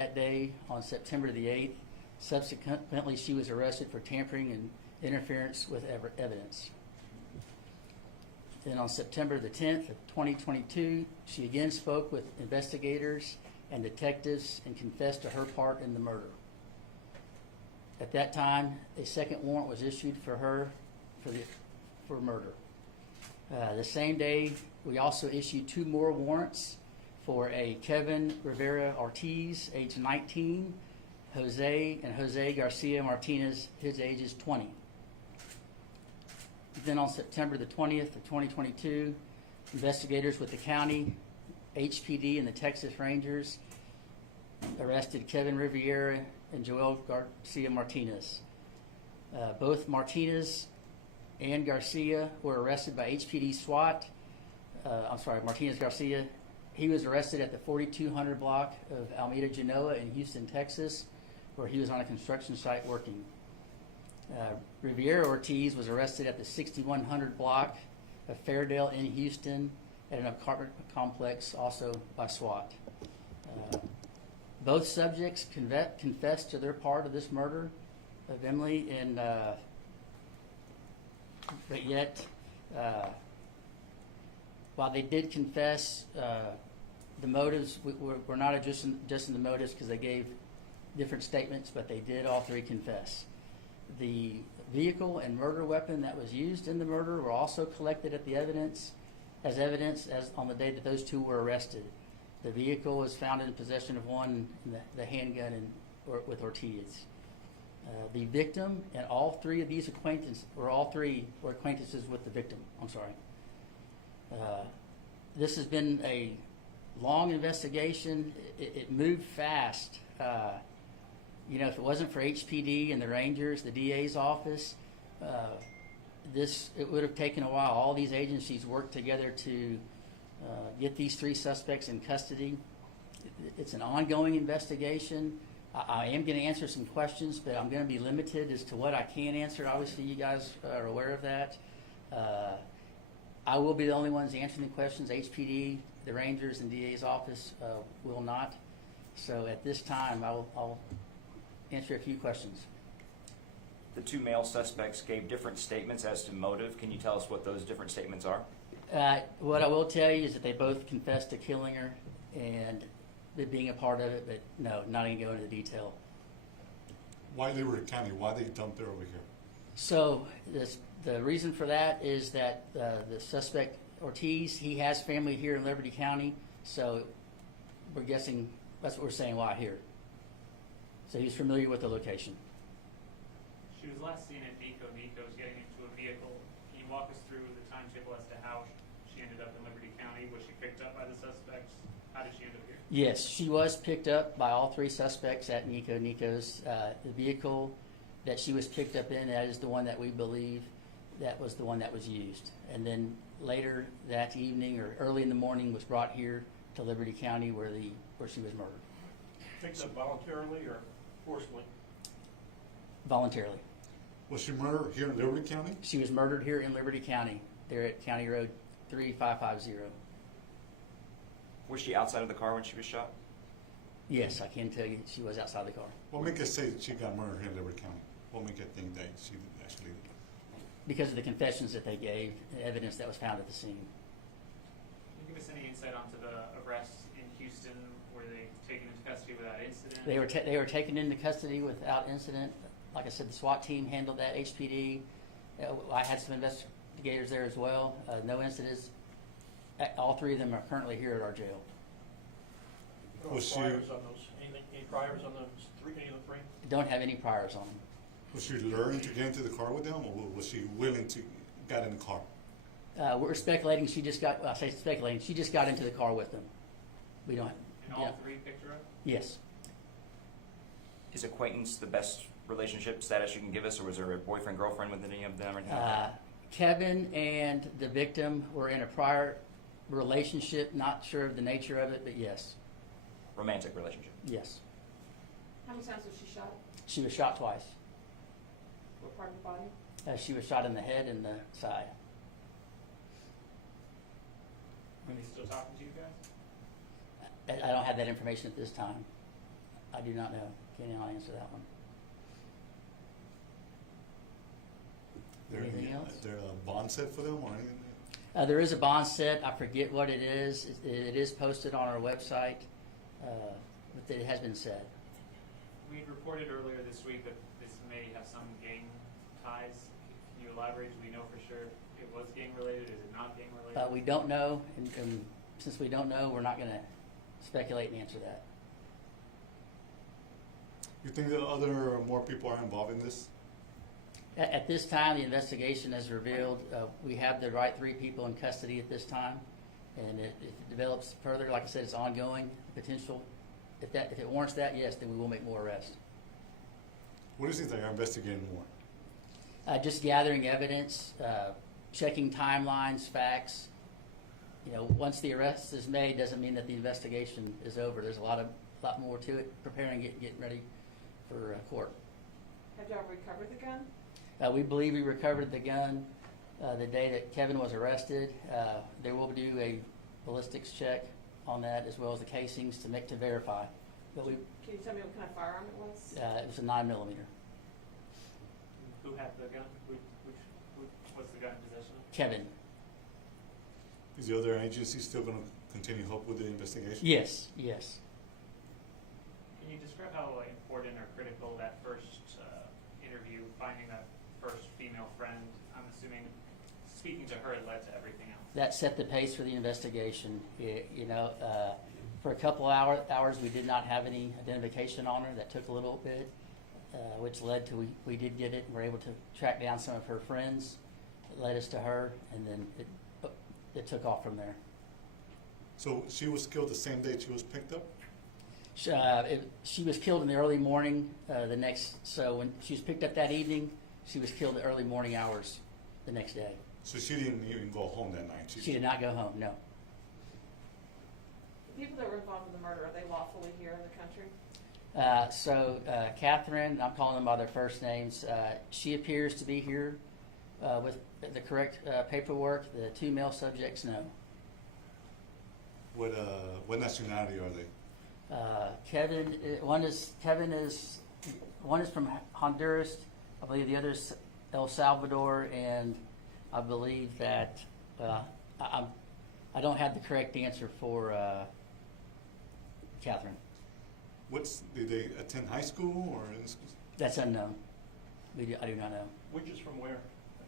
that day on September the 8th. Subsequently, she was arrested for tampering and interference with evidence. Then on September the 10th of 2022, she again spoke with investigators and detectives and confessed to her part in the murder. At that time, a second warrant was issued for her for murder. The same day, we also issued 2 more warrants for a Kevin Rivera Ortiz, age 19, Jose Garcia Martinez, his age is 20. Then on September the 20th of 2022, investigators with the county, HPD, and the Texas Rangers arrested Kevin Riviera and Joel Garcia Martinez. Both Martinez and Garcia were arrested by HPD SWAT. Martinez Garcia, he was arrested at the 4200 block of Alameda Genoa in Houston, Texas, where he was on a construction site working. Riviera Ortiz was arrested at the 6100 block of Fairdale in Houston at an apartment complex, also by SWAT. Both subjects confessed to their part of this murder of Emily, and but yet, while they did confess, the motives were not adjusting the motives because they gave different statements, but they did all 3 confess. The vehicle and murder weapon that was used in the murder were also collected at the evidence as on the day that those 2 were arrested. The vehicle was found in possession of one, the handgun with Ortiz. The victim and all 3 of these acquaintances, or all 3 were acquaintances with the victim. I'm sorry. This has been a long investigation. It moved fast. If it wasn't for HPD and the Rangers, the DA's office, it would have taken a while. All these agencies worked together to get these 3 suspects in custody. It's an ongoing investigation. I am going to answer some questions, but I'm going to be limited as to what I can answer. Obviously, you guys are aware of that. I will be the only ones answering the questions. HPD, the Rangers, and DA's office will not. So at this time, I'll answer a few questions. The 2 male suspects gave different statements as to motive. Can you tell us what those different statements are? What I will tell you is that they both confessed to killing her and being a part of it, but no, not going to go into detail. Why Liberty County? Why they dumped her over here? So the reason for that is that the suspect, Ortiz, he has family here in Liberty County, so we're guessing that's what we're saying, why here. So he's familiar with the location. She was last seen at Nico's getting into a vehicle. Can you walk us through the timetable as to how she ended up in Liberty County? Was she picked up by the suspects? How did she end up here? Yes, she was picked up by all 3 suspects at Nico's. The vehicle that she was picked up in, that is the one that we believe that was the one that was used. And then later that evening or early in the morning was brought here to Liberty County where she was murdered. Picked up voluntarily or forcibly? Voluntarily. Was she murdered here in Liberty County? She was murdered here in Liberty County. They're at County Road 3550. Was she outside of the car when she was shot? Yes, I can tell you she was outside the car. What make us say that she got murdered here in Liberty County? What make us think that she actually? Because of the confessions that they gave, the evidence that was found at the scene. Can you give us any insight onto the arrests in Houston? Were they taken into custody without incident? They were taken into custody without incident. Like I said, the SWAT team handled that. HPD. I had some investigators there as well. No incidents. All 3 of them are currently here at our jail. Was she? Priors on those? Any priors on those 3? Any of the 3? Don't have any priors on them. Was she luring to get into the car with them, or was she willing to get in the car? We're speculating she just got. I say speculating. She just got into the car with them. We don't. And all 3 picked her up? Yes. Is acquaintance the best relationship status you can give us, or was there a boyfriend, girlfriend with any of them? Or anything like that? Kevin and the victim were in a prior relationship. Not sure of the nature of it, but yes. Romantic relationship? Yes. How many times was she shot? She was shot twice. What part of the body? She was shot in the head and the side. Are they still talking to you guys? I don't have that information at this time. do not know. Can't answer that one. Anything else? Is there a bond set for them or anything? There is a bond set. I forget what it is. It is posted on our website, but it has been set. We reported earlier this week that this may have some gang ties. Can you elaborate? Do we know for sure it was gang related? Is it not gang related? We don't know, and since we don't know, we're not going to speculate and answer that. You think that more people are involved in this? At this time, the investigation has revealed we have the right 3 people in custody at this time, and if it develops further, like I said, it's ongoing potential. If it warrants that, yes, then we will make more arrests. What is it that you're investigating more? Just gathering evidence, checking timelines, facts. You know, once the arrest is made, doesn't mean that the investigation is over. There's a lot more to it. Preparing it, getting ready for court. Have y'all recovered the gun? We believe we recovered the gun the day that Kevin was arrested. They will do a ballistics check on that as well as the casings to verify. But Can you tell me what kind of firearm it was? it was a 9mm. Who had the gun? What's the gun in possession of? Kevin. Is the other agency still going to continue help with the investigation? Yes. Can you describe how important or critical that first interview, finding that first female friend, I'm assuming speaking to her led to everything else? That set the pace for the investigation. For a couple hours, we did not have any identification on her. That took a little bit, which led to we did get it. And we're able to track down some of her friends. It led us to her, and then it took off from there. So she was killed the same day she was picked up? She was killed in the early morning so when she was picked up that evening, she was killed in the early morning hours the next day. So she didn't even go home that night? She did not go home, no. The people that were involved in the murder, are they lawfully here in the country? Catherine, I'm calling them by their first names, she appears to be here with the correct paperwork. The 2 male subjects, no. What nationality are they? One is from Honduras. I believe the other is El Salvador, and I believe that I don't have the correct answer for Catherine. Did they attend high school or in school? That's unknown. I do not know. Which is from where?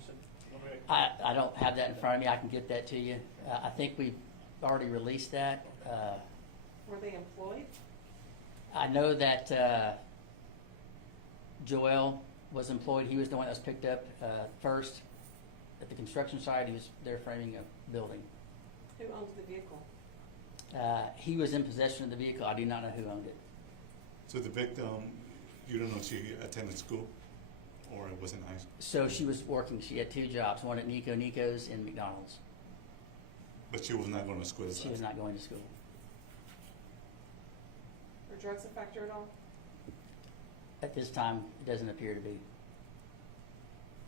You said, I don't have that in front of me. I can get that to you. I think we've already released that. Were they employed? I know that Joel was employed. He was the one that was picked up first at the construction site. He was there framing a building. Who owns the vehicle? He was in possession of the vehicle. I do not know who owned it. So the victim, you don't know if she attended school or it was in high school? So she was working. She had 2 jobs, one at Nico's and McDonald's. But she was not going to school? She was not going to school. Were drugs a factor at all? At this time, it doesn't appear to be.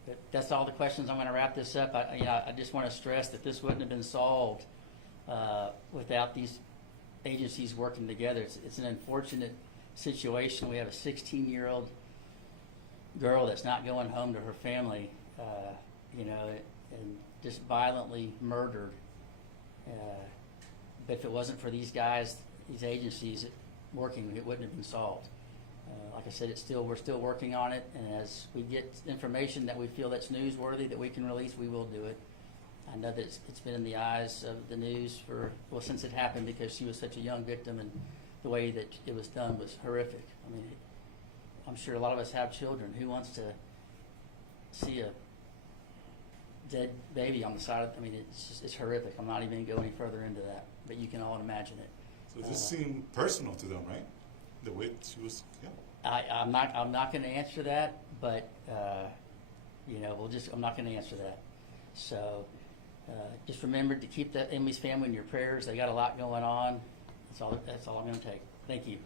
But that's all the questions. I'm going to wrap this up. I just want to stress that this wouldn't have been solved without these agencies working together. It's an unfortunate situation. We have a 16-year-old girl that's not going home to her family, and just violently murdered. But if it wasn't for these guys, these agencies working, it wouldn't have been solved. Like I said, we're still working on it, and as we get information that we feel that's newsworthy that we can release, we will do it. I know that it's been in the eyes of the news since it happened, because she was such a young victim, and the way that it was done was horrific. I mean, I'm sure a lot of us have children. Who wants to see a dead baby on the side of? It's horrific. I'm not even going to go any further into that, but you can all imagine it. So this seemed personal to them, right? The way she was killed. I'm not going to answer that, but I'm not going to answer that. So just remember to keep Emily's family in your prayers. They got a lot going on. That's all I'm going to take. Thank you.